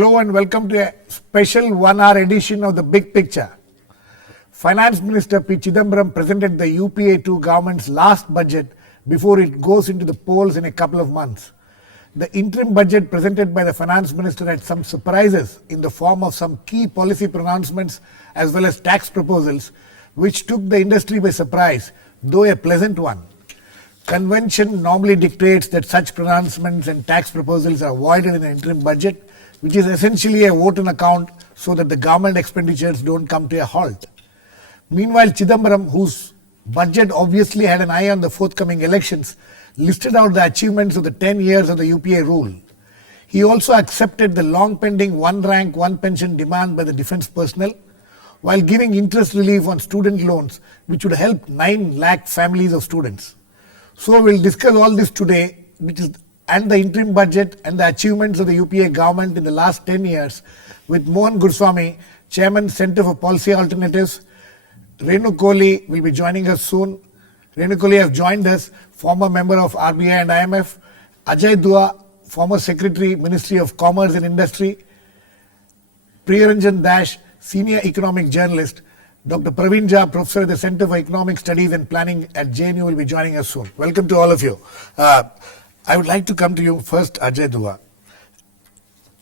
Hello and welcome to a special 1 hour edition of The Big Picture. Finance Minister P. Chidambaram presented the UPA2 government's last budget before it goes into the polls in a couple of months. The interim budget presented by the Finance Minister had some surprises in the form of some key policy pronouncements as well as tax proposals, which took the industry by surprise, though a pleasant one. Convention normally dictates that such pronouncements and tax proposals are avoided in the interim budget, which is essentially a vote on account so that the government expenditures don't come to a halt. Meanwhile, Chidambaram, whose budget obviously had an eye on the forthcoming elections, listed out the achievements of the 10 years of the UPA rule. He also accepted the long-pending one rank, one pension demand by the defence personnel, while giving interest relief on student loans, which would help 9 lakh families of students. So we'll discuss all this today, and the interim budget and the achievements of the UPA government in the last 10 years with Mohan Guruswamy, Chairman, Centre for Policy Alternatives. Renu Kohli will be joining us soon. Renu Kohli has joined us, former member of RBI and IMF. Ajay, former Secretary, Ministry of Commerce and Industry. Priya Ranjan, Senior Economic Journalist. Dr. Praveen, Professor at the Centre for Economic Studies and Planning at JNU will be joining us soon. Welcome to all of you. I would like to come to you first, Ajay Dua.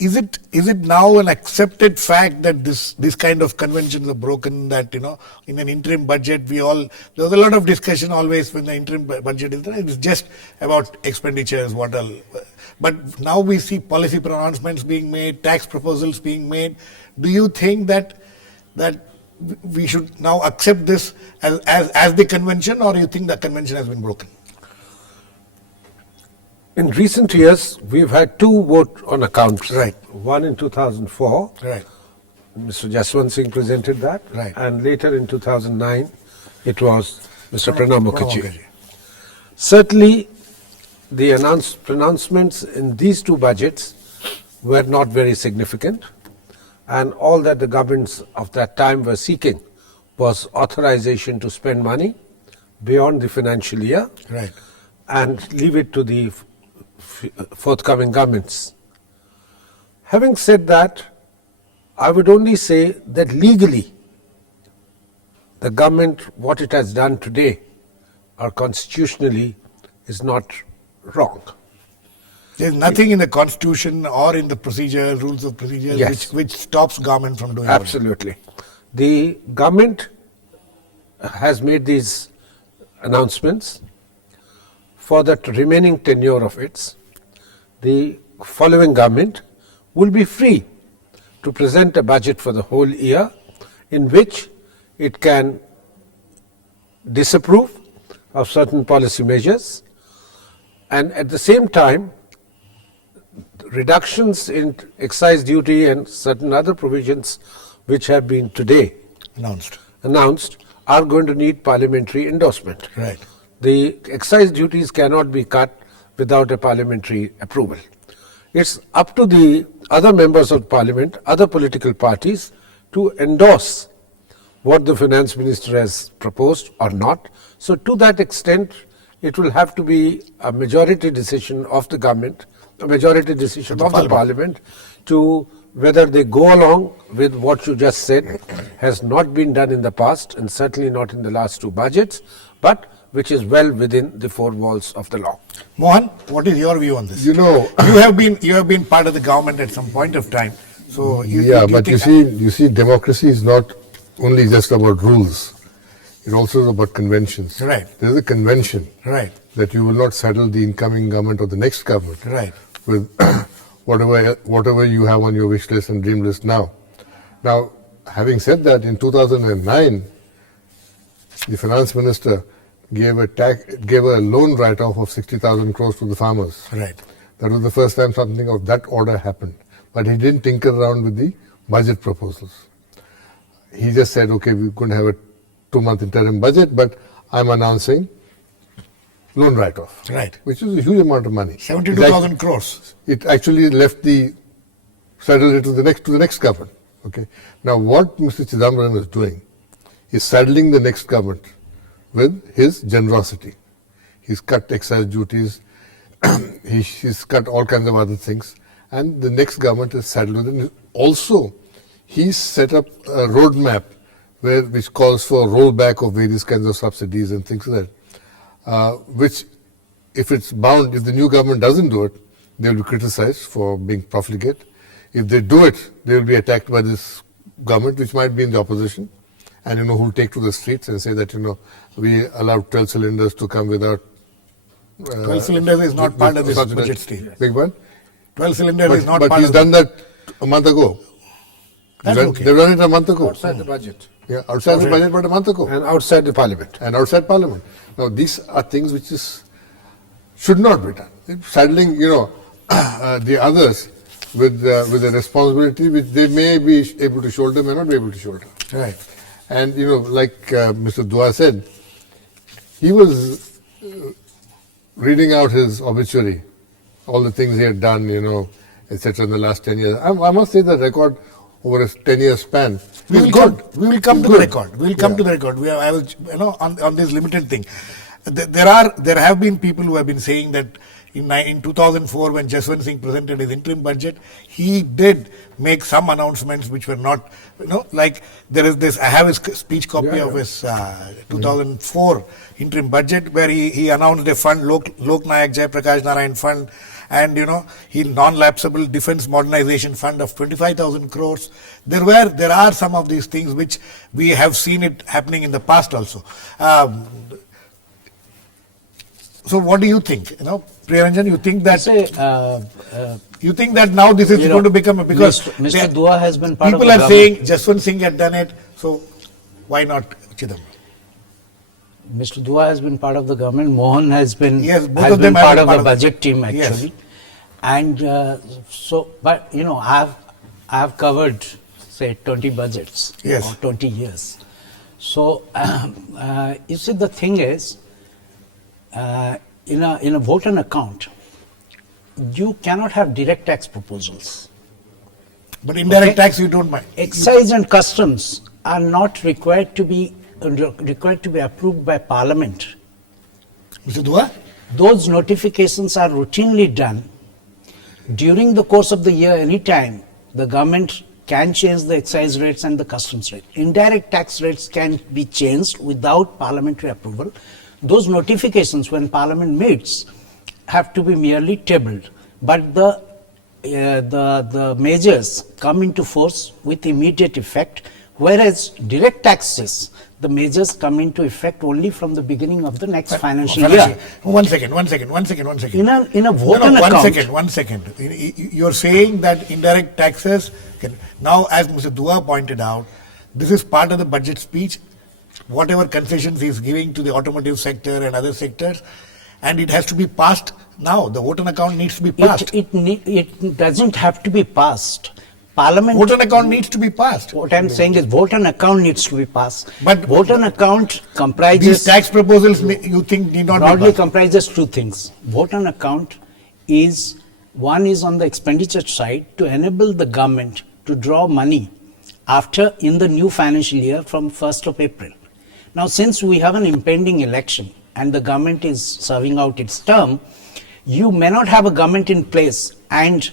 Is it now an accepted fact that this kind of conventions are broken, that, in an interim budget, there was a lot of discussion always when the interim budget is there, it's just about expenditures, what all. But now we see policy pronouncements being made, tax proposals being made. Do you think that we should now accept this as the convention, or do you think the convention has been broken? In recent years, we've had 2 vote on accounts. Right. One in 2004. Right. Mr. Jaswant Singh presented that. Right. And later in 2009, it was Mr. Pranab Mukherjee. Mukherjee. Certainly, the pronouncements in these 2 budgets were not very significant. And all that the governments of that time were seeking was authorization to spend money beyond the financial year. Right. And leave it to the forthcoming governments. Having said that, I would only say that legally, the government, what it has done today, or constitutionally, is not wrong. There's nothing in the constitution or in the rules of procedure, Yes. which stops government from doing Absolutely. The government has made these announcements for the remaining tenure of its. The following government will be free to present a budget for the whole year in which it can disapprove of certain policy measures, and at the same time reductions in excise duty and certain other provisions which have been today announced are going to need parliamentary endorsement. Right. The excise duties cannot be cut without a parliamentary approval. It's up to the other members of parliament, other political parties, to endorse what the finance minister has proposed or not. So to that extent, it will have to be a majority decision of the government, a majority decision of the parliament, to whether they go along with what you just said. Has not been done in the past, and certainly not in the last 2 budgets, but which is well within the 4 walls of the law. Mohan, what is your view on this? You have been part of the government at some point of time. So you see, democracy is not only just about rules. It also is about conventions. Right. There is a convention. Right. That you will not saddle the incoming government or the next government. Right. With whatever you have on your wish list and dream list now. Now, having said that, in 2009, the finance minister gave a loan write-off of 60,000 crores to the farmers. Right. That was the first time something of that order happened. But he didn't tinker around with the budget proposals. He just said, okay, we're going to have a 2-month interim budget, but I'm announcing loan write-off. Right. Which is a huge amount of money. 72,000 crores. It actually left saddled it to the next government. Okay. Now what Mr. Chidambaram is doing is saddling the next government with his generosity. He's cut excise duties, he's cut all kinds of other things, and the next government is saddled with it. Also, he's set up a roadmap which calls for rollback of various kinds of subsidies and things like that, which, if the new government doesn't do it, they will be criticized for being profligate. If they do it, they will be attacked by this government, which might be in the opposition, and who will take to the streets and say that we allowed 12 cylinders to come without. 12 cylinders is not part of this budget stage. Big one. 12 cylinders is not but part he's of done that a month ago. That's okay. They've done it a month ago. Outside the budget. Yeah, outside the budget, but a month ago. And outside the parliament. And outside parliament. Now, these are things which should not be done. Saddling, the others with a responsibility which they may be able to shoulder, may not be able to shoulder. Right. And, like Mr. Dua said, he was reading out his obituary, all the things he had done, etc. in the last 10 years. I must say the record over a 10-year span We was will good. come. We will come to the record. We will come to the record. I was, on this limited thing. There have been people who have been saying that in 2004, when Jaswant Singh presented his interim budget, he did make some announcements which were not, like there is this. I have his speech copy of his 2004 interim budget, where he announced a fund, Lok Nayak Jai Prakash Narayan Fund, and he non-lapsable defence modernization fund of 25,000 crores. There are some of these things which we have seen it happening in the past also. So what do you think? Priya Ranjan, you think that you think that now this is going to become because Mr. Dua has been part of the people are government. saying Jaswant Singh had done it, so why not Chidambaram? Mr. Dua has been part of the government. Mohan has been both of them have part been of part the of budget team actually. Yes. And but I have covered say 20 budgets Yes. or 20 years. So you see, the thing is, in a vote on account, you cannot have direct tax proposals. But indirect tax you don't mind. Excise and customs are not required to be approved by Parliament. Mr. Dua? Those notifications are routinely done during the course of the year. Anytime the government can change the excise rates and the customs rate. Indirect tax rates can be changed without parliamentary approval. Those notifications, when Parliament meets, have to be merely tabled. But the measures come into force with immediate effect, whereas direct taxes, the measures come into effect only from the beginning of the next financial year. One second. In a vote on account. One second. You're saying that indirect taxes now, as Mr. Dua pointed out, this is part of the budget speech. Whatever concessions he's giving to the automotive sector and other sectors, and it has to be passed now. The vote on account needs to be passed. It doesn't have to be passed. Parliament. Vote on account needs to be passed. What I'm saying is, vote on account needs to be passed. But vote on account comprises. These tax proposals, you think, need not broadly be passed? comprises two things. Vote on account is one is on the expenditure side to enable the government to draw money in the new financial year from 1st of April. Now, since we have an impending election and the government is serving out its term, you may not have a government in place and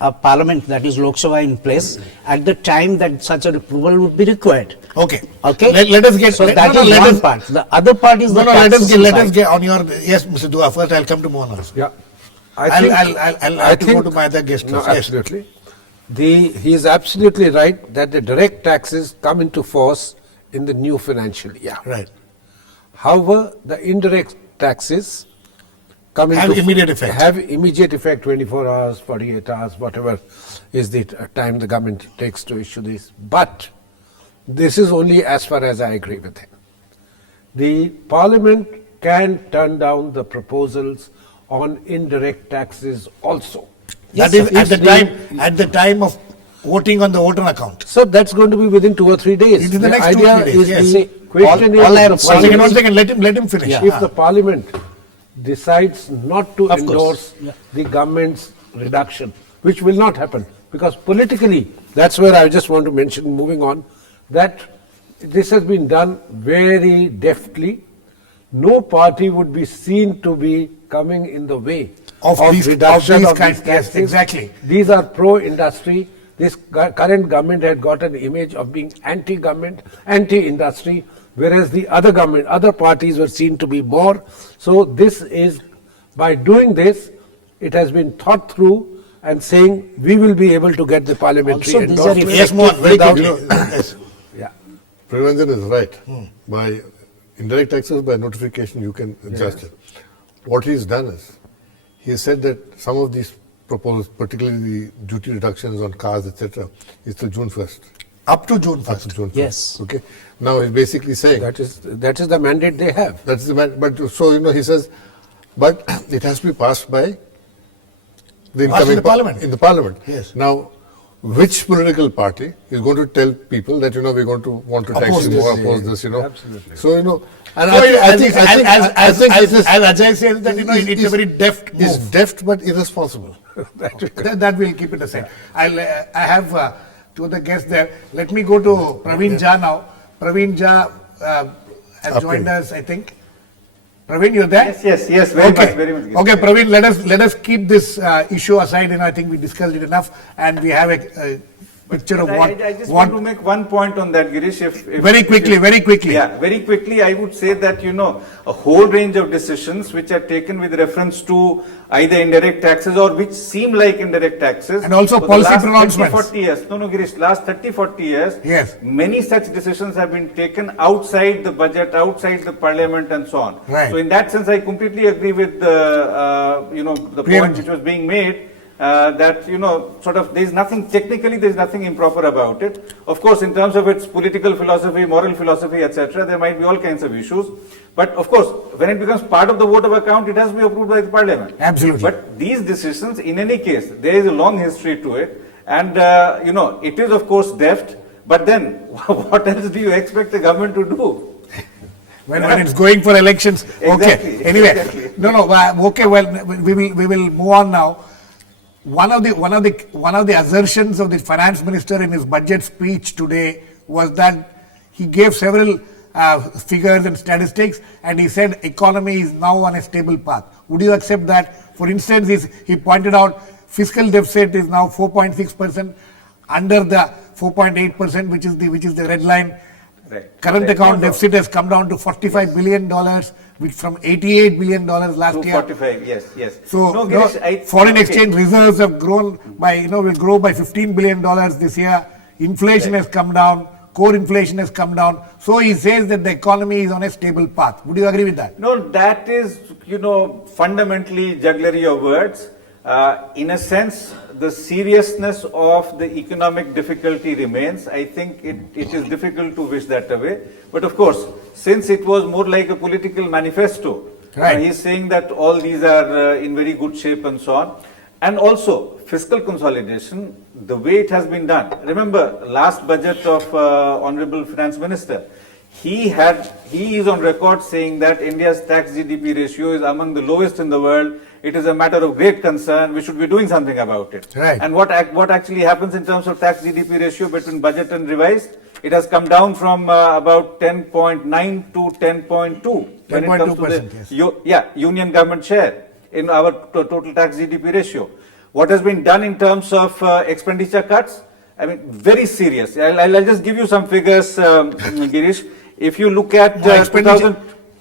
a parliament, that is Lok Sabha, in place at the time that such a approval would be required. Okay. Okay. Let us get. So that is one part. The other part is the let us taxes get on your. Yes, Mr. Dua. First, I'll come to Mohan also. Yeah. I'll have to go to my other guest. No, Yes. absolutely. He is absolutely right that the direct taxes come into force in the new financial year. Right. However, the indirect taxes Have immediate effect. Have immediate effect, 24 hours, 48 hours, whatever is the time the government takes to issue these. But this is only as far as I agree with him. The Parliament can turn down the proposals on indirect taxes also. That is at the time of voting on the vote on account. So that's going to be within 2 or 3 days. It is the next 2 or 3 days. Yes. The question all I am is saying One second. Let him finish. if the Parliament decides not to Of endorse course. Yeah. the government's reduction, which will not happen, because politically, that's where I just want to mention, moving on, that this has been done very deftly. no party would be seen to be coming in the way Of these- reduction of these of kinds- these yes, taxes. exactly. These are pro-industry. This current government had got an image of being anti-government, anti-industry, whereas the other government, other parties were seen to be more. So this is, by doing this, it has been thought through and saying we will be able to get the parliamentary Also, these are endorsement. Yes, Mohan, very without- quickly. Yes. Yeah. Ranjan is right. By indirect taxes, by notification, you can adjust it. What he's done is, he has said that some of these proposals, particularly the duty reductions on cars, etc., is till June 1st. Up to June Up to 1st. June 1st. Yes. Okay. Now he's basically saying That is the mandate they have. that's the man. But so he says, but it has to be passed by the Passed in incoming the parliament. In the parliament. Yes. Now, which political party is going to tell people that we're going to want to tax Oppose you this, more, yeah, oppose this, Absolutely. So and So I think as Ajay says that it's a is- very deft It's move. deft but irresponsible. That will keep it aside. I have two other guests there. Let me go to Praveen Jha now. Praveen Jha has joined us, I think. Praveen, you're there? Yes, very much, very much. Okay, Praveen, let us keep this issue aside. I think we discussed it enough, and we have a picture of what. I just want to make one point on that, Girish. If Very quickly. Yeah, very quickly. I would say that a whole range of decisions which are taken with reference to either indirect taxes or which seem like indirect taxes. And also for the policy last pronouncements. 30-40 years. No, Girish. Last 30-40 years. Yes. Many such decisions have been taken outside the budget, outside the parliament, and so on. Right. So in that sense, I completely agree with the Priya. point which was being made. That there's nothing technically, there's nothing improper about it. Of course, in terms of its political philosophy, moral philosophy, etc., there might be all kinds of issues. But of course, when it becomes part of the vote of account, it has to be approved by the parliament. Absolutely. But these decisions, in any case, there is a long history to it, and it is of course deft. But then, what else do you expect the government to do? When it's going for elections. Okay. Exactly, Anyway, exactly. okay. Well, we will move on now. One of the assertions of the finance minister in his budget speech today was that he gave several figures and statistics, and he said economy is now on a stable path. Would you accept that? For instance, he pointed out fiscal deficit is now 4.6%, under the 4.8%, which is the red line. Right. Current Right. account No, no. deficit has come down to $45 billion, which from $88 billion last year. 245, yes. So No, Girish, foreign okay. exchange reserves have grown by, will grow by $15 billion this year. Inflation has come down. Core inflation has come down. So he says that the economy is on a stable path. Would you agree with that? No, that is, fundamentally jugglery of words. In a sense, the seriousness of the economic difficulty remains. I think it is difficult to wish that away. But of course, since it was more like a political manifesto, Right. he's saying that all these are in very good shape and so on. And also, fiscal consolidation, the way it has been done. Remember, last budget of Honorable Finance Minister, he is on record saying that India's tax GDP ratio is among the lowest in the world. It is a matter of great concern. We should be doing something about it. Right. And what actually happens in terms of tax GDP ratio between budget and revised? It has come down from about 10.9 to 10.2 when it comes to 10.2%, the union government share in our total tax GDP ratio. What has been done in terms of expenditure cuts? I mean, very serious. I'll just give you some figures, Girish. If you look at Expenditure.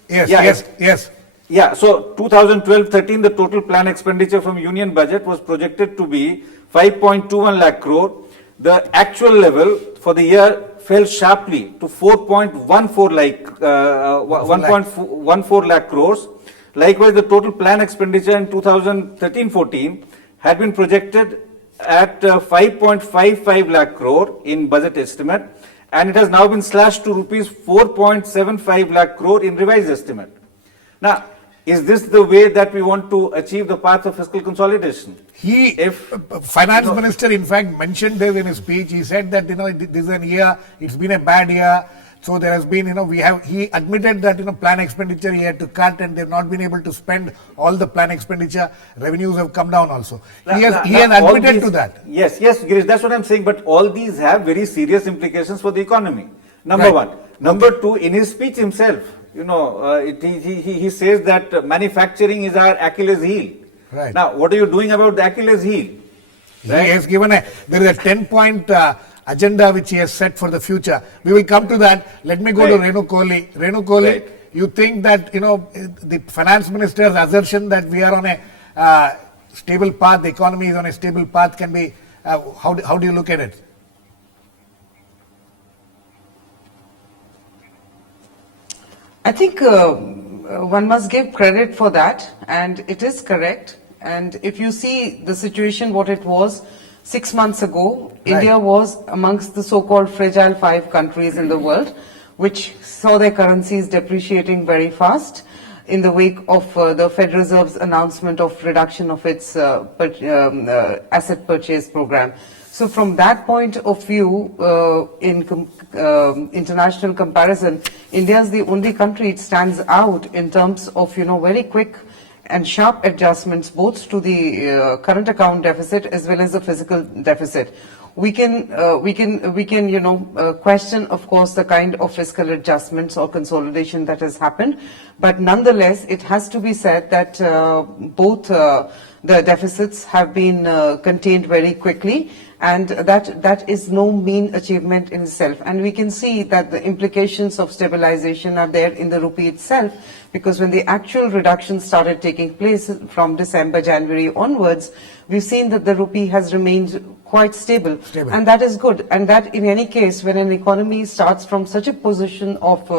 2000, Yes. yeah, so 2012-13, the total plan expenditure from union budget was projected to be 5.21 lakh crore. The actual level for the year fell sharply to 1.14 lakh crores. Likewise, the total plan expenditure in 2013-14 had been projected at 5.55 lakh crore in budget estimate, and it has now been slashed to rupees 4.75 lakh crore in revised estimate. Now, is this the way that we want to achieve the path of fiscal consolidation? Finance minister in fact mentioned this in his speech. He said that this is a year, it's been a bad year. So there has been, he admitted that, plan expenditure he had to cut, and they've not been able to spend all the plan expenditure. Revenues have come down also. He has admitted to that. Yes, Girish, that's what I'm saying. But all these have very serious implications for the economy. Number Right. one. Number two, in his speech himself, he says that manufacturing is our Achilles heel. Right. Now, what are you doing about the Achilles heel? He has given there is a 10-point agenda which he has set for the future. We will come to that. Let me go to Right. Renu Kohli. Renu Kohli, Right. you think that, the finance minister's assertion that we are on a stable path, the economy is on a stable path can be, how do you look at it? I think one must give credit for that, and it is correct. And if you see the situation, what it was 6 months ago, India was amongst the so-called fragile 5 countries in the world, which saw their currencies depreciating very fast in the wake of the Fed Reserve's announcement of reduction of its asset purchase program. So from that point of view, in international comparison, India is the only country it stands out in terms of, very quick and sharp adjustments both to the current account deficit as well as the physical deficit. We can question, of course, the kind of fiscal adjustments or consolidation that has happened, but nonetheless, it has to be said that both the deficits have been contained very quickly, and that is no mean achievement in itself. And we can see that the implications of stabilization are there in the rupee itself, because when the actual reduction started taking place from December, January onwards, we've seen that the rupee has remained quite stable. And that is good. And that in any case, when an economy starts from such a position of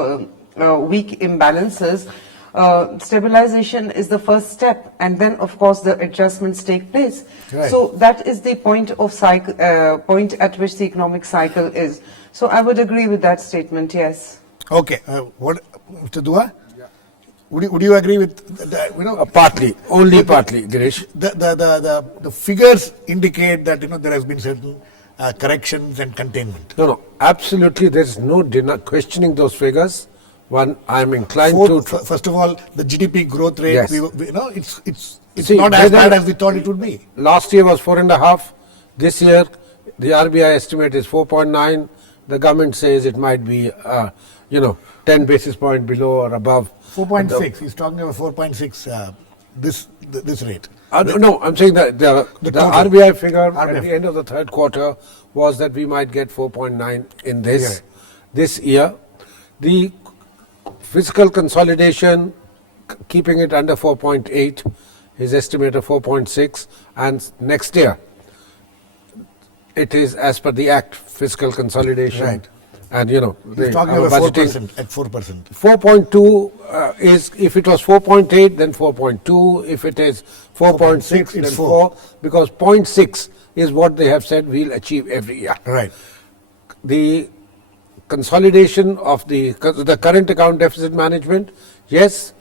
weak imbalances, stabilization is the first step, and then of course the adjustments take place. Right. So that is the point point at which the economic cycle is. So I would agree with that statement, yes. Okay, what, Mr. Dua? Would you agree with that? Partly, only partly, Girish. The figures indicate that there has been certain corrections and containment. No, absolutely. There's no questioning those figures. One, I'm inclined First of all, the GDP growth rate. Yes. It's See, not as bad as we thought it would be. Last year was 4.5. This year, the RBI estimate is 4.9. The government says it might be, 10 basis point below or above. 4.6. He's talking about 4.6. This rate. No, I'm saying that the total. RBI figure at RBI. the end of the third quarter was that we might get 4.9 in this year. The fiscal consolidation, keeping it under 4.8, his estimate of 4.6, and next year it is as per the Act, fiscal consolidation. Right. And He's talking about budgeting. 4% at 4%. 4.2 is, if it was 4.8, then 4.2. If it is 4.6, then it's 4. Because 0.6 is what they have said we'll achieve every year. Right. The consolidation of the current account deficit management, yes,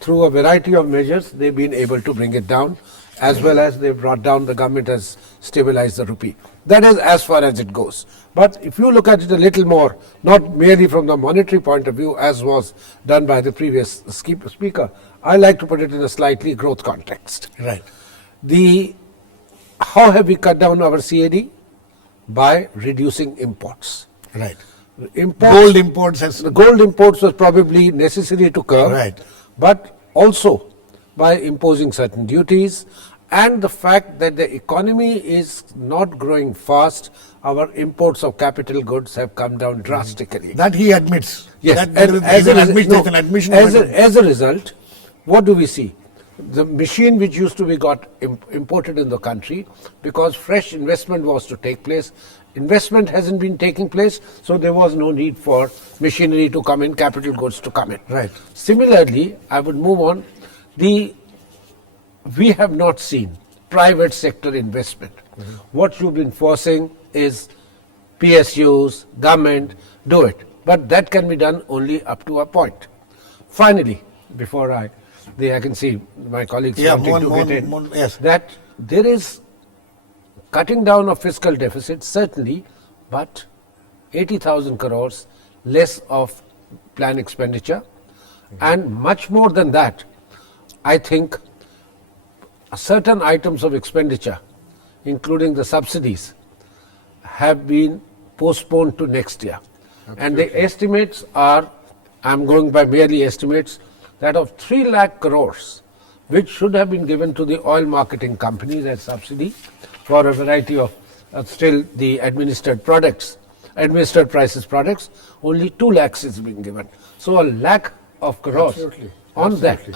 through a variety of measures, they've been able to bring it down, as well as they've brought down, the government has stabilized the rupee. That is as far as it goes. But if you look at it a little more, not merely from the monetary point of view, as was done by the previous speaker, I like to put it in a slightly growth context. Right. How have we cut down our CAD? By reducing imports. Right. Gold imports was probably necessary to curb, Right. but also by imposing certain duties, and the fact that the economy is not growing fast, our imports of capital goods have come down drastically. That he admits. Yes, That is an admission. As a result, what do we see? The machine which used to be got imported in the country, because fresh investment was to take place, investment hasn't been taking place, so there was no need for machinery to come in, capital goods to come in. Right. Similarly, I would move on. We have not seen private sector investment. What you've been forcing is PSUs, government, do it. But that can be done only up to a point. Finally, before I can see my colleagues wanting to get in, yes. that there is cutting down of fiscal deficit, certainly, but 80,000 crores less of plan expenditure, and much more than that, I think certain items of expenditure, including the subsidies, have been postponed to next year. And the estimates are I'm going by merely estimates, that of 3 lakh crores, which should have been given to the oil marketing companies as subsidy for a variety of still the administered prices products, only 2 lakhs is being given. So a lakh of crores Absolutely. on Absolutely.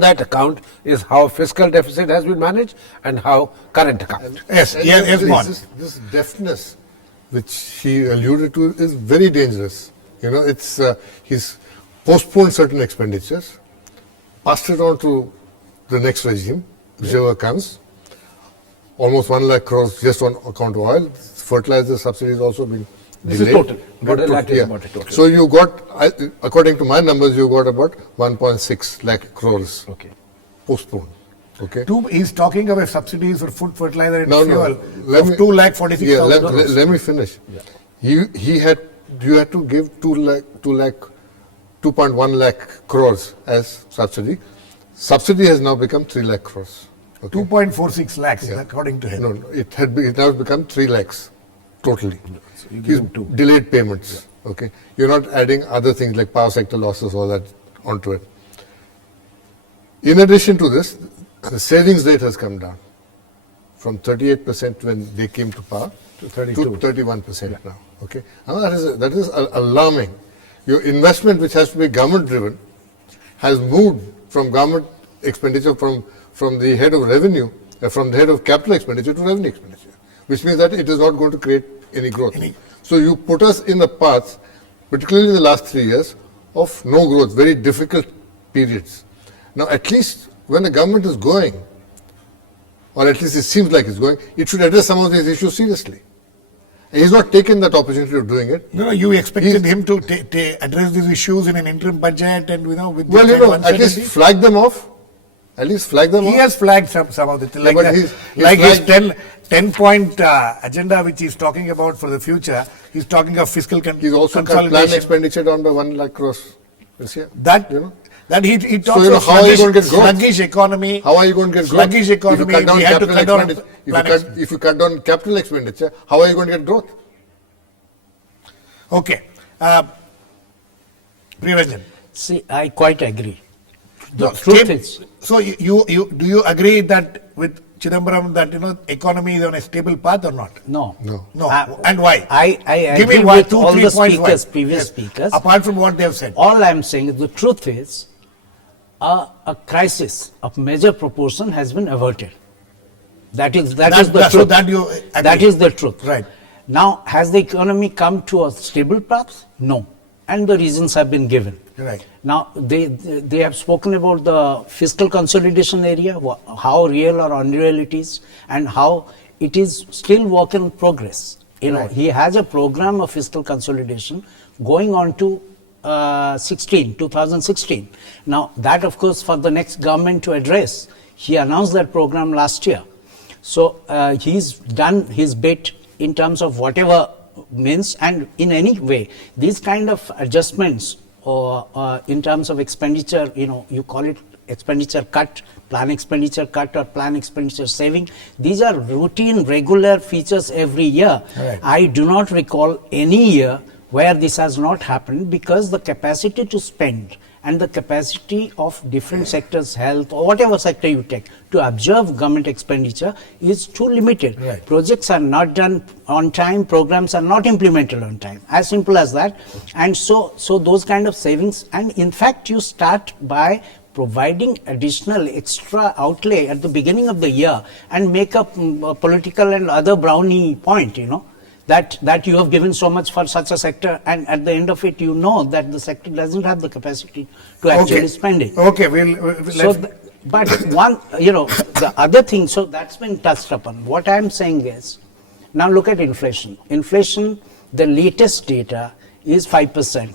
that account is how fiscal deficit has been managed and how current account. Yes, And yes, this, Mohan. this deafness which he alluded to is very dangerous. You know, it's he's postponed certain expenditures, passed it on to the next regime, whichever comes. Almost 1 lakh crores just on account of oil. Fertilizer subsidy has also been This is delayed. total. About a lakh is about a total. So you got, according to my numbers, you got about 1.6 lakh crores Okay. postponed. Okay. He's talking about subsidies for food, fertilizer and No, fuel no. Let of me- 2,46,000. let me finish. You had to give 2.1 lakh crores as subsidy. Subsidy has now become 3 lakh crores. Okay. 2.46 lakhs, according to him. No, it now become 3 lakhs totally. you give He's him 2. delayed payments. Okay, you're not adding other things like power sector losses, all that onto it. In addition to this, the savings rate has come down from 38% when they came to power To 32. 31% now. Okay, now that is alarming. Your investment, which has to be government driven, has moved from government expenditure from the head of revenue, from the head of capital expenditure to revenue expenditure, which means that it is not going to create any growth. So you put us in a path, particularly in the last 3 years, of no growth, very difficult periods. Now, at least when the government is going, or at least it seems like it's going, it should address some of these issues seriously. And he's not taken that opportunity of doing it. No, you expected him to address these issues in an interim budget and, with Well, this kind of at least uncertainty? flag them off. At least flag them He off. has flagged some of it, like, but his flagged- 10-point agenda which he's talking about for the future. He's talking of fiscal He's also cut plan consolidation. expenditure down by 1 lakh crores this year. That, you know. that he talks you know, of how are you going to get growth? sluggish economy. How are you going to get growth? Sluggish economy, If you cut down we had to capital cut down expenditure, plan expenditure. if you cut down capital expenditure, how are you going to get growth? Okay. Priya, See, I quite agree. The no, truth stable- is, So you do you agree that with Chidambaram that economy is on a stable path or not? no. No. No. I- And why? I Give me agree one, with 2, all 3 the points why. speakers, previous Yes. speakers. Apart from what they have said. All I'm saying is the truth is a crisis of major proportion has been averted. That is the So truth. that you That agree. is the truth. Right. Now, has the economy come to a stable path? No. And the reasons have been given. Right. Now, they have spoken about the fiscal consolidation area, how real or unreal it is, and how it is still work in progress. You know, Right. he has a program of fiscal consolidation going on to 2016. Now, that of course for the next government to address. He announced that program last year. So he's done his bit in terms of whatever means, and in any way, these kind of adjustments or in terms of expenditure, you know, you call it expenditure cut, plan expenditure cut or plan expenditure saving. These are routine, regular features every year. Right. I do not recall any year where this has not happened, because the capacity to spend and the capacity of different sectors, health or whatever sector you take, to absorb government expenditure is too limited. Right. Projects are not done on time, programs are not implemented on time, as simple as that. And so those kind of savings, and in fact you start by providing additional extra outlay at the beginning of the year and make up political and other brownie point, you know, that you have given so much for such a sector, and at the end of it you know that the sector doesn't have the capacity to actually spend it. Okay, So, but one, you know, the other thing, so that's been touched upon. What I'm saying is, now look at inflation. Inflation, the latest data is 5%,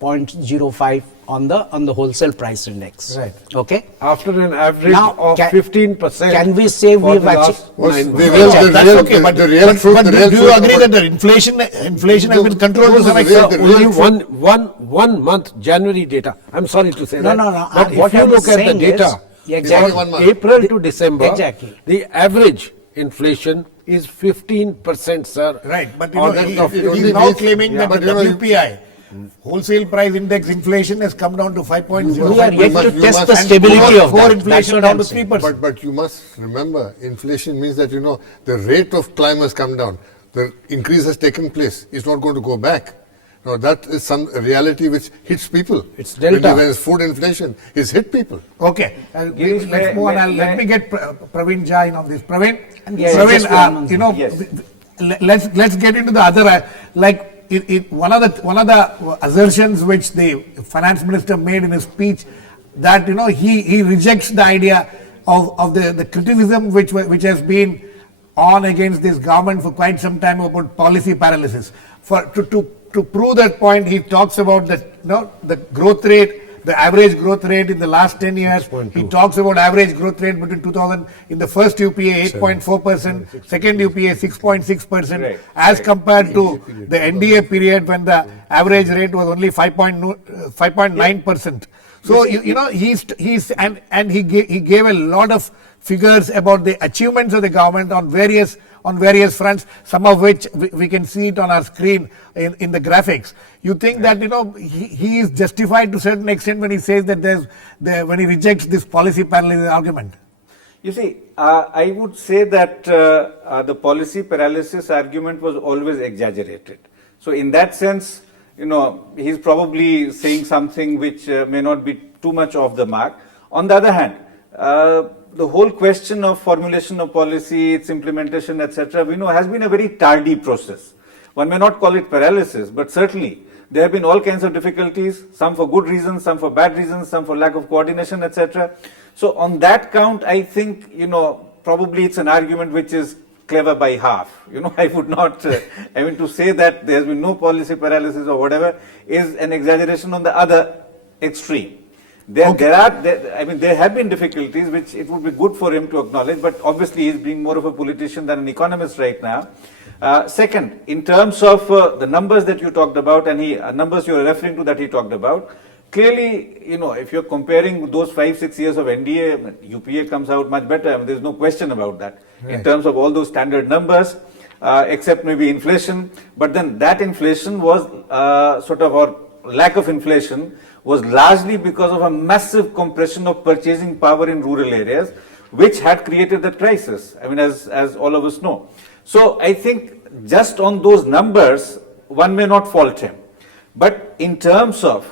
5.05 on the wholesale price index. Right. Okay. After an average Now, of can- 15%. can we say for we've the last achieved- 9 The months. real- that's okay, but the real truth- but the do real you truth agree about- that the inflation has been controlled to some the extent? real- Only truth- one month January data. I'm sorry to say No, that. no, no. But What if you I'm look at the saying data, is- exactly. Only 1 month. April to December, Exactly. the average inflation is 15%, sir. Right, but you On know, that of he's only now means- claiming yeah, that but the you know, WPI Wholesale price index inflation has come down to 5.0. We are yet to you test must- the and stability of core that. That's inflation what down I'm to saying. 3%. But you must remember, inflation means that, the rate of climb has come down. The increase has taken place. It's not going to go back. Now, that is some reality which hits people. It's delta. When food inflation is hit people. Okay, Girish, let's move on. Let may- me get Praveen Jha in on this. Praveen, Yes, Praveen, just one- Yes. let's get into the other. One of the assertions which the finance minister made in his speech, that he rejects the idea of the criticism which has been on against this government for quite some time about policy paralysis. To prove that point, he talks about the growth rate, the average growth rate in the last 10 years. 6.2. He talks about average growth rate between 2000 in the first UPA 8.4%, second UPA 6.6%, Right, as right. compared to the NDA period when the average rate was only 5.9%. So he gave a lot of figures about the achievements of the government on various fronts, some of which we can see it on our screen in the graphics. You think that he is justified to a certain extent when he says that when he rejects this policy paralysis argument? You see, I would say that the policy paralysis argument was always exaggerated. So in that sense, he's probably saying something which may not be too much off the mark. On the other hand, the whole question of formulation of policy, its implementation, etc., we know has been a very tardy process. One may not call it paralysis, but certainly there have been all kinds of difficulties, some for good reasons, some for bad reasons, some for lack of coordination, etc. So on that count, I think, probably it's an argument which is clever by half. I would not, to say that there's been no policy paralysis or whatever is an exaggeration on the other extreme. There have been difficulties which it would be good for him to acknowledge, but obviously he's being more of a politician than an economist right now. Second, in terms of the numbers that you talked about and numbers you're referring to that he talked about, clearly, if you're comparing those 5-6 years of NDA, UPA comes out much better. There's no question about that. Right. In terms of all those standard numbers, except maybe inflation, but then that inflation was or lack of inflation was largely because of a massive compression of purchasing power in rural areas, which had created that crisis, as all of us know. So I think just on those numbers, one may not fault him. But in terms of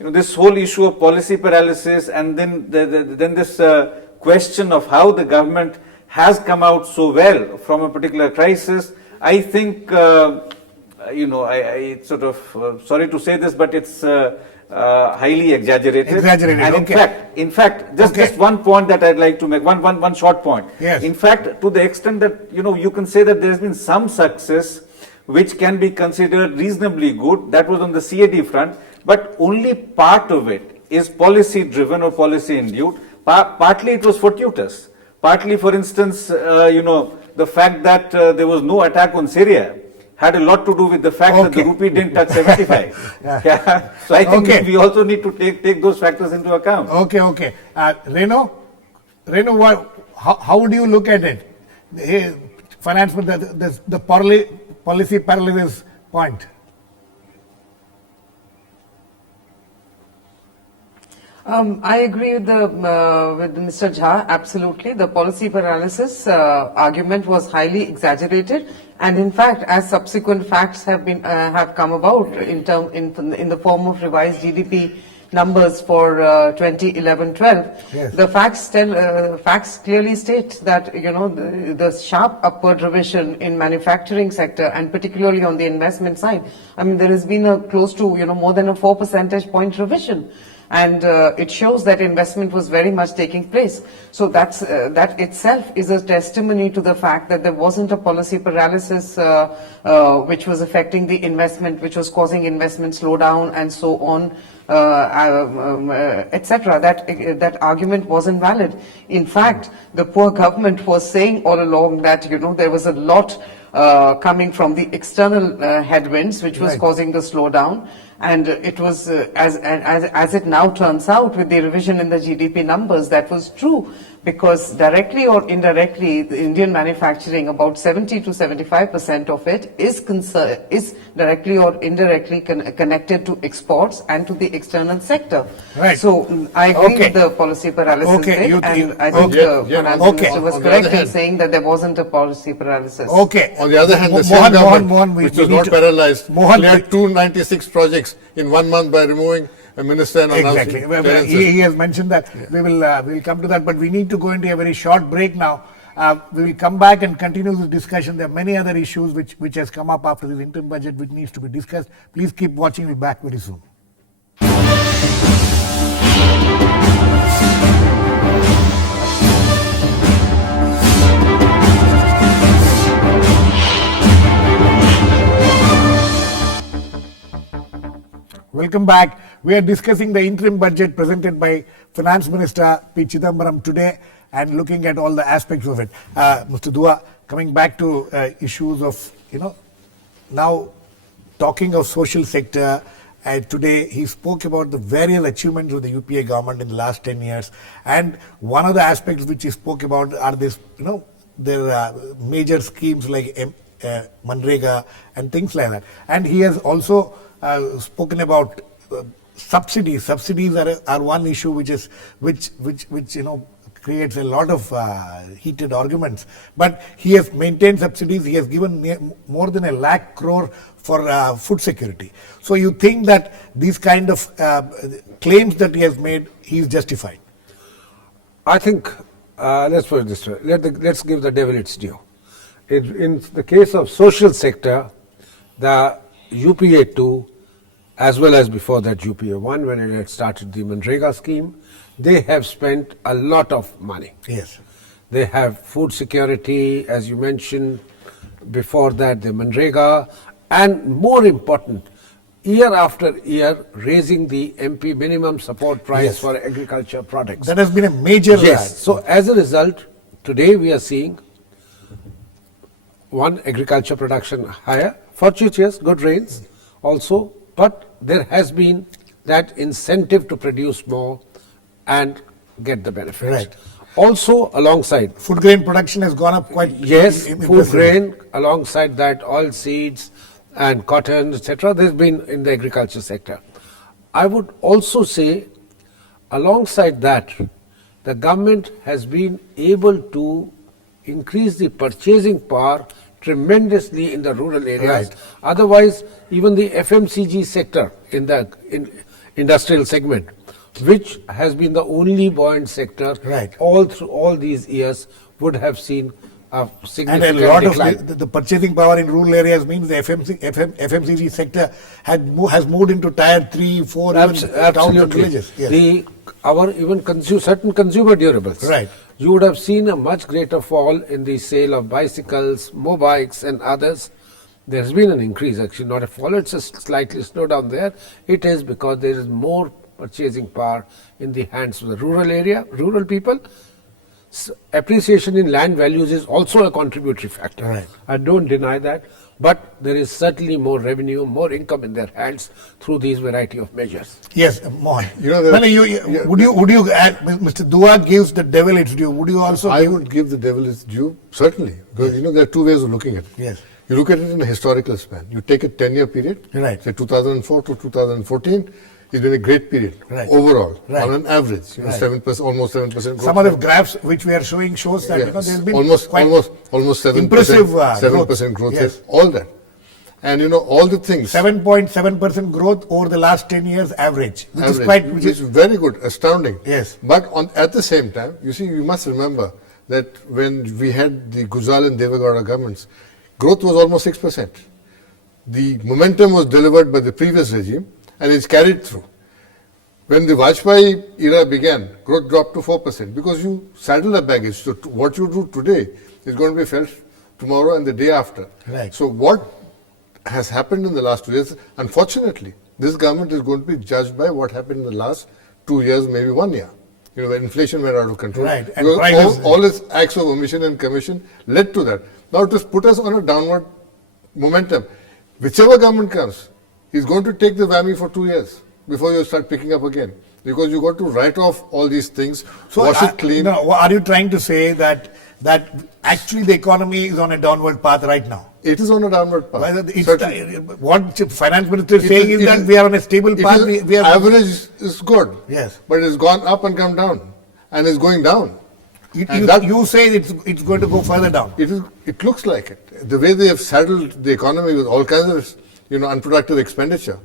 this whole issue of policy paralysis and then this question of how the government has come out so well from a particular crisis, I think, I sorry to say this, but it's highly exaggerated. And okay. in fact, just one point that I'd like to make, one short point. Yes. In fact, to the extent that, you can say that there's been some success which can be considered reasonably good, that was on the CAD front, but only part of it is policy driven or policy induced. Partly it was fortuitous. Partly, for instance, the fact that there was no attack on Syria had a lot to do with the fact that the rupee didn't touch 75. Yeah. So I think we also need to take those factors into account. Okay. Renu, how would you look at it? The policy paralysis point. I agree with Mr. Jha. Absolutely, the policy paralysis argument was highly exaggerated, and in fact, as subsequent facts have come about in the form of revised GDP numbers for 2011-12, yes. The facts clearly state that the sharp upward revision in manufacturing sector and particularly on the investment side. There has been a close to more than a 4 percentage point revision. And it shows that investment was very much taking place. So that itself is a testimony to the fact that there wasn't a policy paralysis which was affecting the investment, which was causing investment slowdown and so on, etc. That argument wasn't valid. In fact, the poor government was saying all along that there was a lot coming from the external headwinds, which was causing the slowdown. And it was, as it now turns out, with the revision in the GDP numbers, that was true. because directly or indirectly, the Indian manufacturing, about 70 to 75% of it is directly or indirectly connected to exports and to the external sector. Right. So I agree Okay. with the policy paralysis Okay, bit, and I okay. think the Yeah, finance okay. minister was On the correct other in hand- saying that there wasn't a policy paralysis. Okay. On the other hand, the same Mohan, government, we which was need not to- paralyzed, Mohan, cleared 296 projects in 1 month by removing a minister and announcing Exactly. Well, clearances. He has mentioned that. We'll come to that, but we need to go into a very short break now. We will come back and continue this discussion. There are many other issues which has come up after this interim budget which needs to be discussed. Please keep watching. We'll be back very soon. Welcome back. We are discussing the interim budget presented by Finance Minister P. Chidambaram today and looking at all the aspects of it. Mr. Dua, coming back to issues of, now talking of social sector, today he spoke about the various achievements of the UPA government in the last 10 years. And one of the aspects which he spoke about are this, there are major schemes like Manrega and things like that. And he has also spoken about subsidies. Subsidies are one issue which creates a lot of heated arguments. But he has maintained subsidies. He has given more than 1 lakh crore for food security. So you think that these kind of claims that he has made, he is justified? I think, let's put it this way, let's give the devil its due. In the case of social sector, the UPA 2, as well as before that UPA 1, when it had started the Manrega scheme, they have spent a lot of money. Yes. They have food security, as you mentioned, before that the Manrega, and more important, year after year raising the MP minimum support price Yes. for agriculture products. That has been a major Yes. So as a result, today we are seeing one, agriculture production higher, fortuitous, good rains also, but there has been that incentive to produce more and get the benefits. Right. Also alongside, food grain production has gone up quite yes, food impressively. grain, alongside that oil seeds and cotton, etc. There's been in the agriculture sector. I would also say alongside that, the government has been able to increase the purchasing power tremendously in the rural areas. Right. Otherwise, even the FMCG sector in the industrial segment, which has been the only buoyant sector Right. all through all these years, would have seen a And significant a lot decline. of the purchasing power in rural areas means the FMCG sector has moved into tier 3, 4, even towns and Absolutely. villages. Yes. Our even certain consumer durables. Right. You would have seen a much greater fall in the sale of bicycles, mobikes and others. There has been an increase, actually not a fall, it's a slightly slowdown there. It is because there is more purchasing power in the hands of the rural people. Appreciation in land values is also a contributory factor. Right. I don't deny that, but there is certainly more revenue, more income in their hands through these variety of measures. Yes, Mohan. Yeah. Would you add, Mr. Dua gives the devil its due. Would you also I give? would give the devil its due, certainly, because there are two ways of looking at it. Yes. You look at it in a historical span. You take a 10-year period, Right. say 2004 to 2014, it's been a great period Right. overall, Right. on an average, Right. 7%, almost 7% growth. Some of the graphs which we are showing shows that Yes. there's been almost quite 7%, impressive 7% growth, Yes. all that. And all the things. 7.7% growth over the last 10 years average, which is average, quite which is very good, astounding. Yes. But at the same time, you must remember that when we had the Gujral and Devagowda governments, growth was almost 6%. The momentum was delivered by the previous regime and it's carried through. When the Vajpayee era began, growth dropped to 4% because you saddle a baggage. So what you do today is going to be felt tomorrow and the day after. Right. So what has happened in the last 2 years, unfortunately, this government is going to be judged by what happened in the last 2 years, maybe 1 year. When inflation went out of control. Right, and Because prices- all its acts of omission and commission led to that. Now it has put us on a downward momentum. Whichever government comes, is going to take the whammy for 2 years before you start picking up again. because you got to write off all these things, So wash it clean. No, are you trying to say that actually the economy is on a downward path right now? It is on a downward path. Whether it's Certainly. what the finance minister is It saying is- is it that is- we are on a stable it path. is- We are average is good. Yes. But it's gone up and come down, and it's going down. And You, that- you say it's going to go further down. It looks like it. The way they have saddled the economy with all kinds of, unproductive expenditure,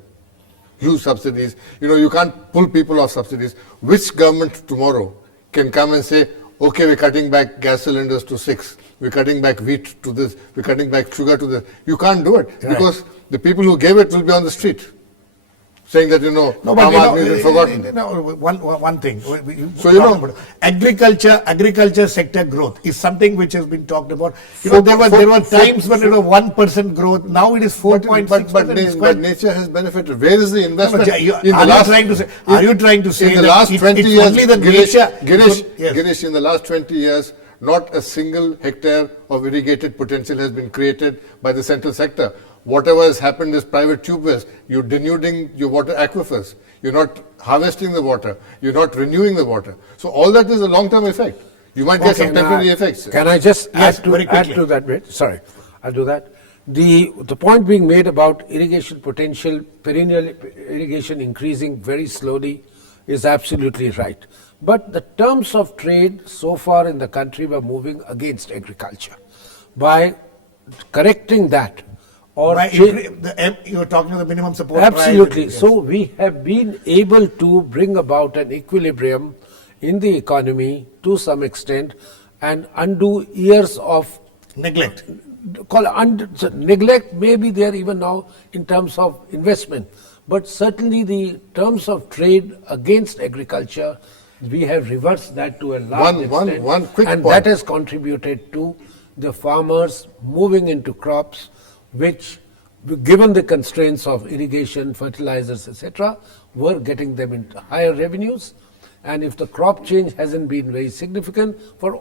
huge subsidies. You can't pull people off subsidies. Which government tomorrow can come and say, okay, we're cutting back gas cylinders to 6, we're cutting back wheat to this, we're cutting back sugar to this. You can't do it because the people who gave it will be on the street saying that, No, but Aam Aadmi has been forgotten. one thing. So, you know- agriculture sector growth is something which has been talked about. For- There were for- times when 1% growth. Now it is 4.6%. But nature has benefited. Where is the investment? Are you In trying to say in the that last it's 20 years, only the Girish, nature? Yes. Girish, in the last 20 years, not a single hectare of irrigated potential has been created by the central sector. Whatever has happened is private tube wells. You're denuding your water aquifers. You're not harvesting the water. You're not renewing the water. So all that is a long-term effect. You might get some temporary effects. Can I just Yes, add very to quickly. that bit? Sorry, I'll do that. The point being made about irrigation potential, perennial irrigation increasing very slowly is absolutely right. But the terms of trade so far in the country were moving against agriculture. By correcting that, or You're talking of the minimum support absolutely. price. So we have been able to bring about an equilibrium in the economy to some extent and undo years of Neglect. neglect may be there even now in terms of investment, but certainly the terms of trade against agriculture, we have reversed that to a large extent, one quick and point. that has contributed to the farmers moving into crops which, given the constraints of irrigation, fertilizers, etc., were getting them into higher revenues. And if the crop change hasn't been very significant, for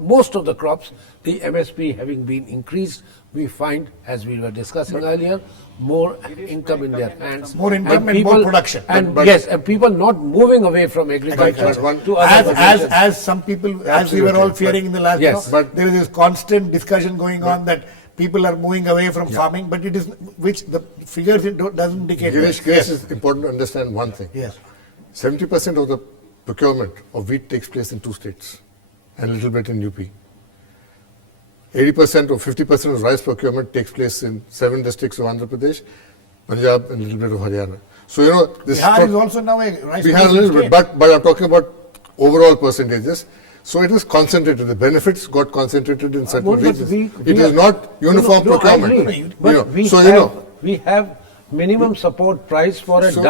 most of the crops, the MSP having been increased, we find, as we were discussing earlier, more income in their hands. More income and more production. And But- yes, and people not moving away from agriculture But to other professions. As some people, as we were all fearing in the last, Yes. But- there is this constant discussion going on that people are moving away from farming, but it is, which the figures doesn't indicate. Girish, Yes. it's important to understand one thing. Yes. 70% of the procurement of wheat takes place in 2 states and a little bit in UP. 80% or 50% of rice procurement takes place in 7 districts of Andhra Pradesh, Punjab, and a little bit of Haryana. So, this Bihar is also now a rice we have a little producing bit, state. but I'm talking about overall percentages. So it is concentrated. The benefits got concentrated in certain Well, but regions. we It is are- not uniform No, I procurement. agree. But we have minimum support price for a So-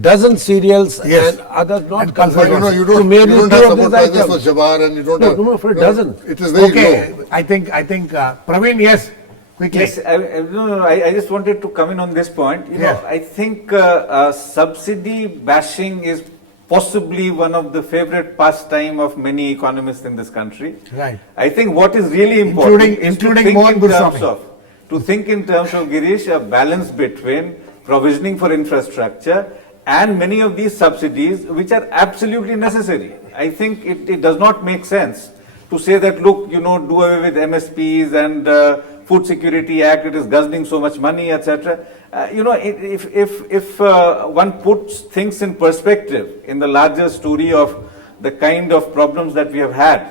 dozen cereals Yes. and others not And covered. But you So don't maybe have two of support these prices for items. Jawar and you don't No, have. no, for a dozen. It is very Okay, low. I think Praveen, yes, quickly. Yes, I just wanted to come in on this point. Yes. I think subsidy bashing is possibly one of the favorite pastime of many economists in this country. Right. I think what is really important Including is to think Mohan in terms Guruswamy. of Girish, a balance between provisioning for infrastructure and many of these subsidies which are absolutely necessary. I think it does not make sense to say that, look, do away with MSPs and Food Security Act, it is guzzling so much money, etc. If one puts things in perspective in the larger story of the kind of problems that we have had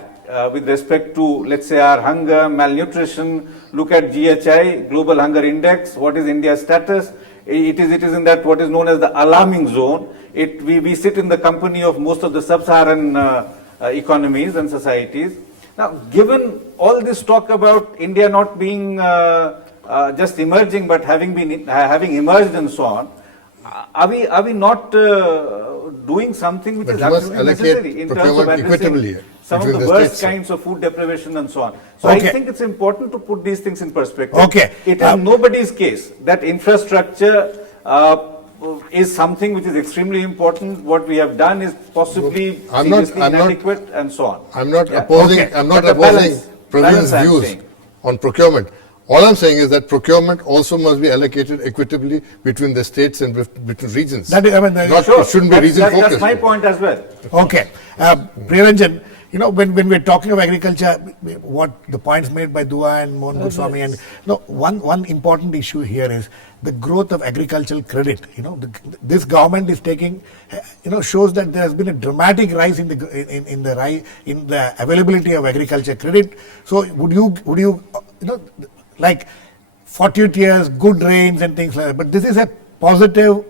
with respect to, let's say, our hunger, malnutrition, look at GHI, Global Hunger Index, what is India's status? It is in that what is known as the alarming zone. We sit in the company of most of the sub-Saharan economies and societies. Now, given all this talk about India not being just emerging, but having emerged and so on, are we not doing something which But is you must absolutely allocate necessary in terms of procurement equitably addressing some of between the the worst states. kinds of food deprivation and so on? So Okay. I think it's important to put these things in perspective. Okay. It is nobody's case that infrastructure is something which is extremely important. What we have done is possibly I'm not- seriously I'm not- inadequate and so on. I'm not Yeah. opposing. Okay. I'm not But the opposing balance Praveen's I'm views saying. on procurement. All I'm saying is that procurement also must be allocated equitably between the states and between regions. That is, I mean, Not, Sure. it shouldn't be region That's focused. my point as well. Okay. Priya, you know, when we're talking of agriculture, what the points made by Dua and Mohan Guruswamy, and one important issue here is the growth of agricultural credit. You know, this government is taking, shows that there has been a dramatic rise in the availability of agriculture credit. So would you like fortuitous years, good rains and things like that. But this is a positive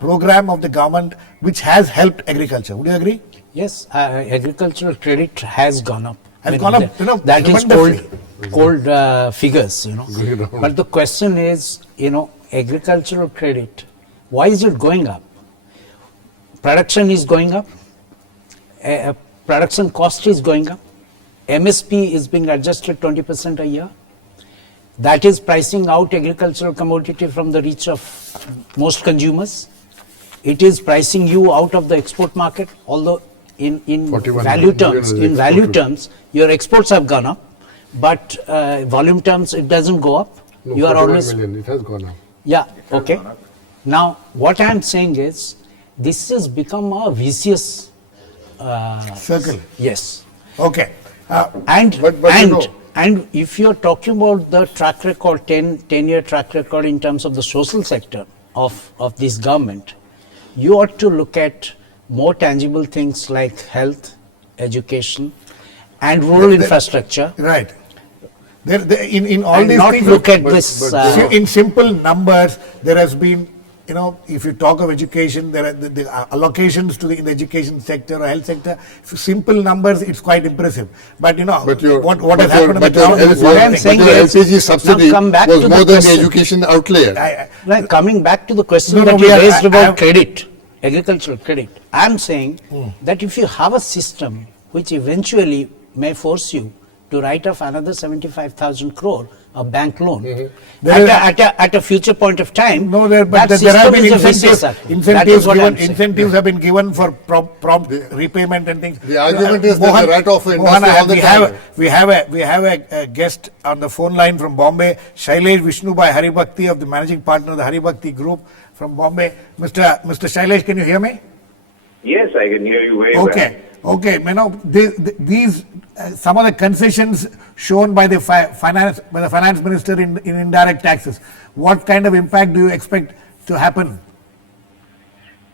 program of the government which has helped agriculture. Would you agree? Yes, agricultural credit has gone up. Has gone up, that is tremendously. cold figures, But the question is, agricultural credit, why is it going up? Production is going up. Production cost is going up. MSP is being adjusted 20% a year. That is pricing out agricultural commodity from the reach of most consumers. It is pricing you out of the export market, although in value terms, your exports have gone up, but volume terms, it doesn't go up. No, you are 41 always million, it has gone up. yeah, okay. Now, what I am saying is, this has become a vicious Circle. yes. Okay. And But and if you are talking about the track record, 10-year track record in terms of the social sector of this government, you ought to look at more tangible things like health, education, and rural infrastructure. Right. In all And these not things, look at this. in simple numbers, there has been, if you talk of education, there are the allocations to in the education sector or health sector. Simple numbers, it's quite impressive. But what has happened on the ground is what one I'm thing. saying your is- LPG subsidy now come back was to the more than the question. education outlay. Right, coming back to the question No, that we you are- raised I about have- credit, agricultural credit, I'm saying that if you have a system which eventually may force you to write off another 75,000 crore, a bank loan, at a future point of time, But that there have system been is a vicious incentives. circle. That is what I'm saying. Incentives have been given for prompt repayment and things. The argument is that Mohan, the write-off for Mohan, industry all the time. we have a guest on the phone line from Bombay, Shailesh Vishnubhai Haribhakti of the managing partner of the Haribhakti group from Bombay. Mr. Shailesh, can you hear me? Yes, I can hear you very well. Okay. These some of the concessions shown by the finance minister in indirect taxes. What kind of impact do you expect to happen?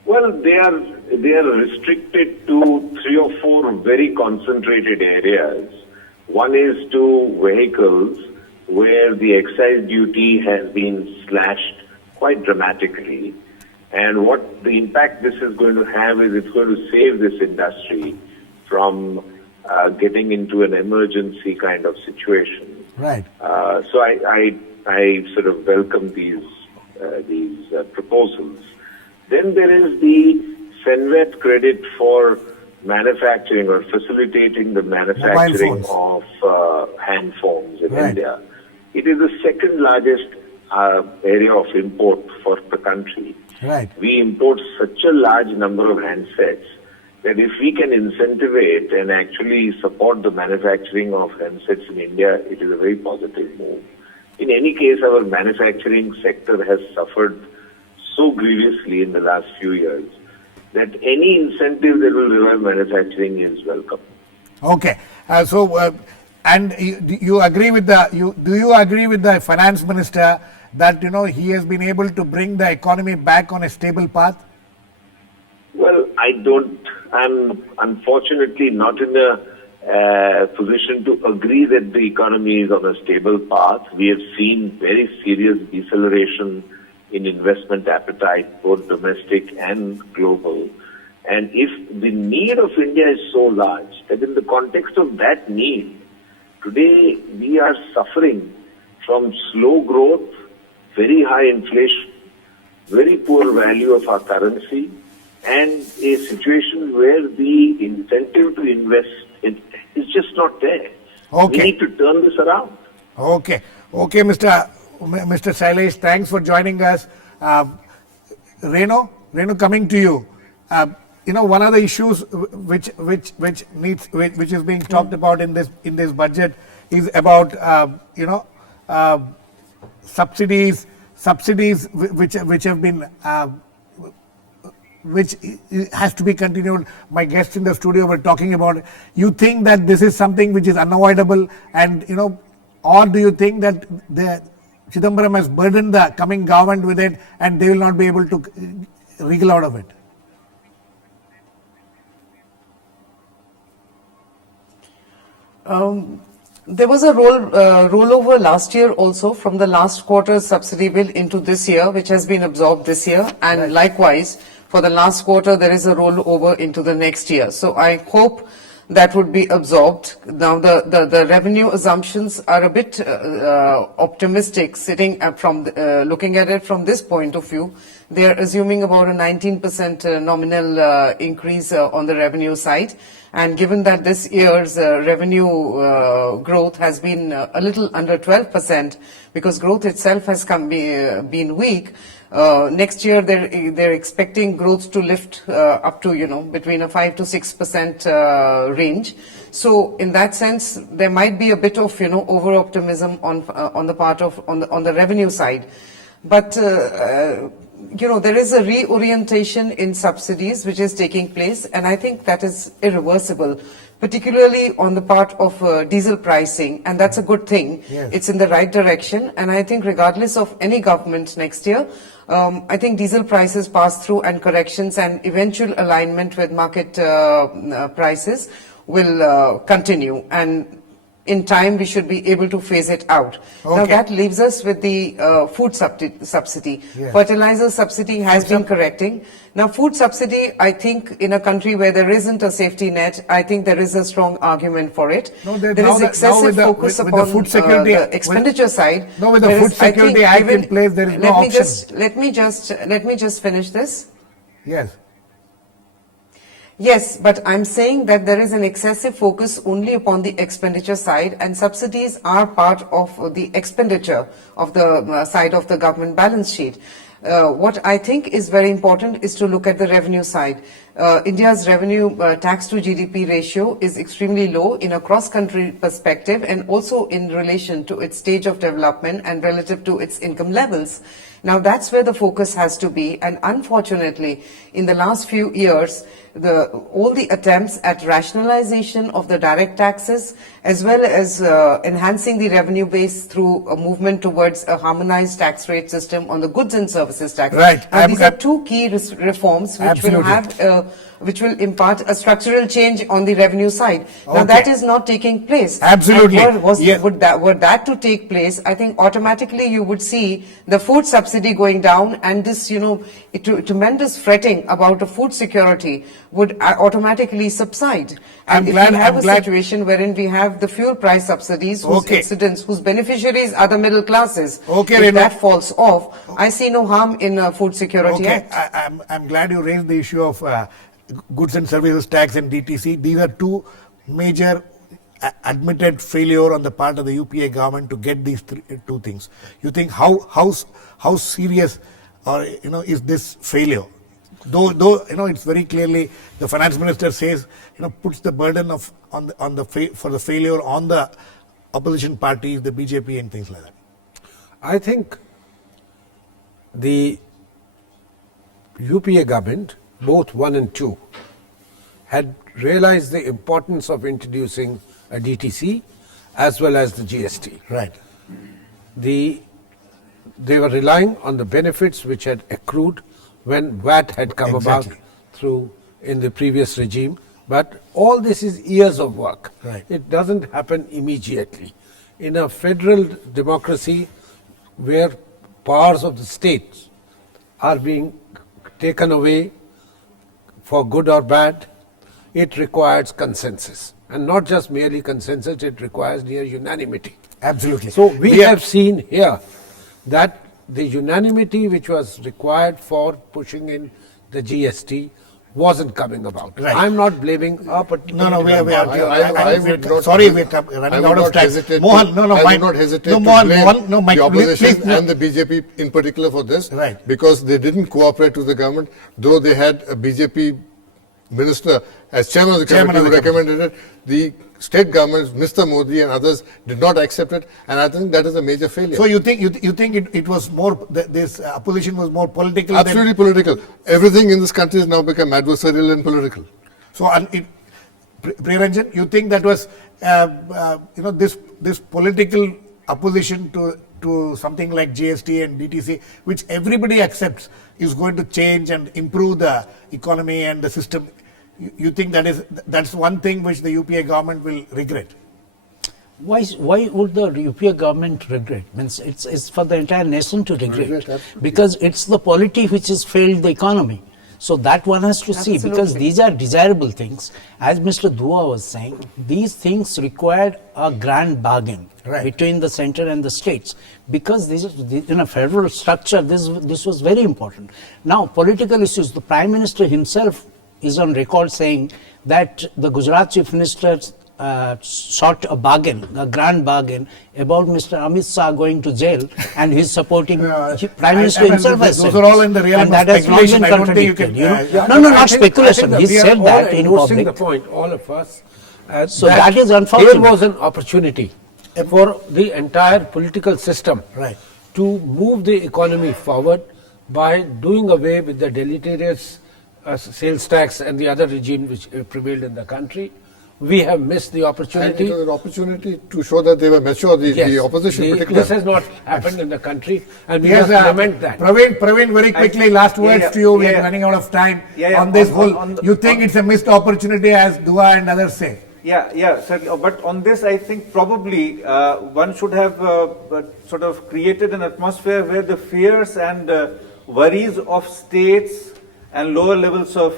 Well, they are restricted to 3 or 4 very concentrated areas. One is to vehicles where the excise duty has been slashed quite dramatically. And what the impact this is going to have is it's going to save this industry from getting into an emergency kind of situation. Right. So I sort of welcome these proposals. Then there is the Senvet credit for manufacturing or facilitating the manufacturing of hand phones in Right. India. It is the second largest area of import for the country. Right. We import such a large number of handsets that if we can incentivize and actually support the manufacturing of handsets in India, it is a very positive move. In any case, our manufacturing sector has suffered so grievously in the last few years that any incentive that will revive manufacturing is welcome. Okay. And you agree with do you agree with the finance minister that he has been able to bring the economy back on a stable path? Well, I don't. I'm unfortunately not in a position to agree that the economy is on a stable path. We have seen very serious deceleration in investment appetite, both domestic and global. And if the need of India is so large, that in the context of that need, today we are suffering from slow growth, very high inflation, very poor value of our currency, and a situation where the incentive to invest is just not there. Okay. We need to turn this around. Okay, Mr. Shailesh, thanks for joining us. Renu, coming to you. One of the issues which is being talked about in this budget is about subsidies which have been which has to be continued. My guests in the studio were talking about. You think that this is something which is unavoidable, and or do you think that the Chidambaram has burdened the coming government with it, and they will not be able to wriggle out of it? There was a rollover last year also from the last quarter's subsidy bill into this year, which has been absorbed this year, and likewise for the last quarter there is a rollover into the next year. So I hope that would be absorbed. Now the revenue assumptions are a bit optimistic, sitting from looking at it from this point of view. They are assuming about a 19% nominal increase on the revenue side. And given that this year's revenue growth has been a little under 12%, because growth itself has been weak, next year they're expecting growth to lift up to between a 5 to 6% range. So in that sense, there might be a bit of over optimism on the part of on the revenue side, but. There is a reorientation in subsidies which is taking place, and I think that is irreversible, particularly on the part of diesel pricing, and that's a good thing. Yes. It's in the right direction, and I think regardless of any government next year, I think diesel prices pass through and corrections and eventual alignment with market prices will continue, and in time we should be able to phase it out. Okay. Now that leaves us with the food subsidy. Yes. Fertilizer subsidy has been correcting. Now food subsidy, I think in a country where there isn't a safety net, I think there is a strong argument for it. No, there now is that- excessive now with the- focus with the upon food security- the expenditure side. No, with the whereas Food Security I think Act in place, there is no option. Let me just finish this. Yes. Yes, but I'm saying that there is an excessive focus only upon the expenditure side, and subsidies are part of the expenditure of the side of the government balance sheet. What I think is very important is to look at the revenue side. India's revenue tax to GDP ratio is extremely low in a cross-country perspective, and also in relation to its stage of development and relative to its income levels. Now that's where the focus has to be, and unfortunately in the last few years all the attempts at rationalization of the direct taxes, as well as enhancing the revenue base through a movement towards a harmonized tax rate system on the goods and services tax. Right. Now, these are two key reforms which will Absolutely. which will impart a structural change on the revenue side. Now Okay. that is not taking place. Absolutely. And Yes. were that to take place, I think automatically you would see the food subsidy going down, and this, tremendous fretting about the food security would automatically subside. And if we have a situation wherein we have the fuel price subsidies, whose Okay. incidents, whose beneficiaries are the middle classes, Okay, if Renu. that falls off, I see no harm in Food Security Okay, Act. I'm glad you raised the issue of goods and services tax and DTC. These are two major admitted failure on the part of the UPA government to get these two things. You think how serious or is this failure? Though it's very clearly the finance minister says puts the burden of for the failure on the opposition parties, the BJP and things like that. I think the UPA government, both 1 and 2, had realized the importance of introducing a DTC as well as the GST. Right. They were relying on the benefits which had accrued when VAT had come Exactly. about through in the previous regime. But all this is years of work. Right. It doesn't happen immediately. In a federal democracy where powers of the states are being taken away for good or bad, it requires consensus. And not just merely consensus, it requires near unanimity. Absolutely. So we have seen here that the unanimity which was required for pushing in the GST wasn't coming about. Right. I'm not blaming a particular No, we are. I would not- Sorry, we're I running would out of not time. hesitate Mohan, to- no, I Mike. would not hesitate No, to Mohan, blame Mohan, no, Mike, the opposition please, no. and the BJP in particular for this, Right. because they didn't cooperate with the government, though they had a BJP minister as chairman of the Chairman committee of who the recommended it. The state governments, Mr. Modi and others did not accept it, and I think that is a major failure. So you think it was more, this opposition was more political? Absolutely political. Everything in this country has now become adversarial and political. So, Priya Ranjan, you think that was, this political opposition to something like GST and DTC, which everybody accepts is going to change and improve the economy and the system. You think that's one thing which the UPA government will regret? Why would the UPA government regret? Means it's for the entire nation to regret, because it's the polity which has failed the economy. So that one has to see, because these are desirable things. As Mr. Dua was saying, these things required a grand bargain between the center and the states, because this is, in a federal structure, this was very important. Now, political issues, the Prime Minister himself is on record saying that the Gujarat Chief Minister sought a bargain, a grand bargain, about Mr. Amit Shah going to jail, and he's supporting, Prime Minister himself has said those are all in the realm and of that has not been speculation. I don't think you contradicted. can, No, not speculation. I He think said we are that all in endorsing public. the point, all of us. So that is unfortunate. There was an opportunity for the entire political system to move the economy forward by doing away with the deleterious sales tax and the other regime which prevailed in the country. We have missed the And opportunity. it was an opportunity to show that they were mature, the Yes, opposition particularly. this has not happened in the country, and we yes, must lament that. Praveen, very quickly, last words to you. We are running out of time on this you think it's a missed opportunity, as Dua and others say? Yeah, certainly. But on this, I think probably one should have sort of created an atmosphere where the fears and worries of states and lower levels of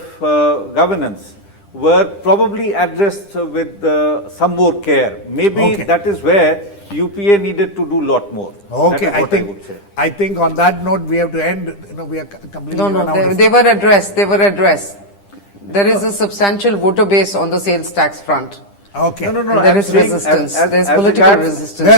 governance were probably addressed with some more care. Maybe that is where UPA needed to do a lot more. Okay, would say. I think on that note we have to end. We are completely run out of They were addressed. There is a substantial voter base on the sales tax front. Okay. No. And there is resistance. There is political regards- resistance.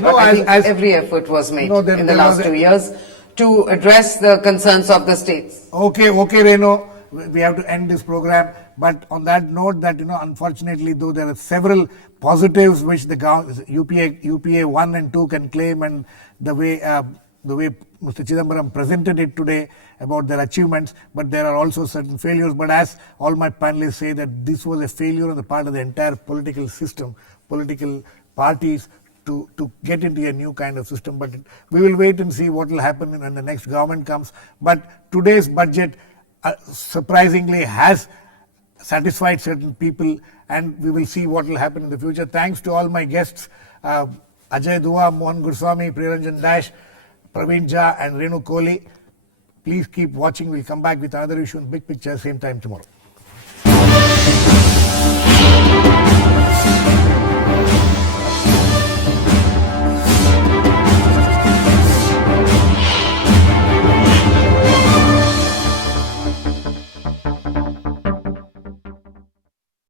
Well, I think every effort was made in the last 2 years to address the concerns of the states. Okay, Renu. We have to end this program. But on that note, that unfortunately, though there are several positives which the UPA 1 and 2 can claim, and the way Mr. Chidambaram presented it today about their achievements, but there are also certain failures. But as all my panelists say, that this was a failure on the part of the entire political system, political parties, to get into a new kind of system. But we will wait and see what will happen when the next government comes. But today's budget surprisingly has satisfied certain people, and we will see what will happen in the future. Thanks to all my guests, Ajay Dua, Mohan Guruswamy, Priya Ranjan Dash, Praveen Jha and Renu Kohli. Please keep watching. We'll come back with another issue in Big Picture, same time tomorrow.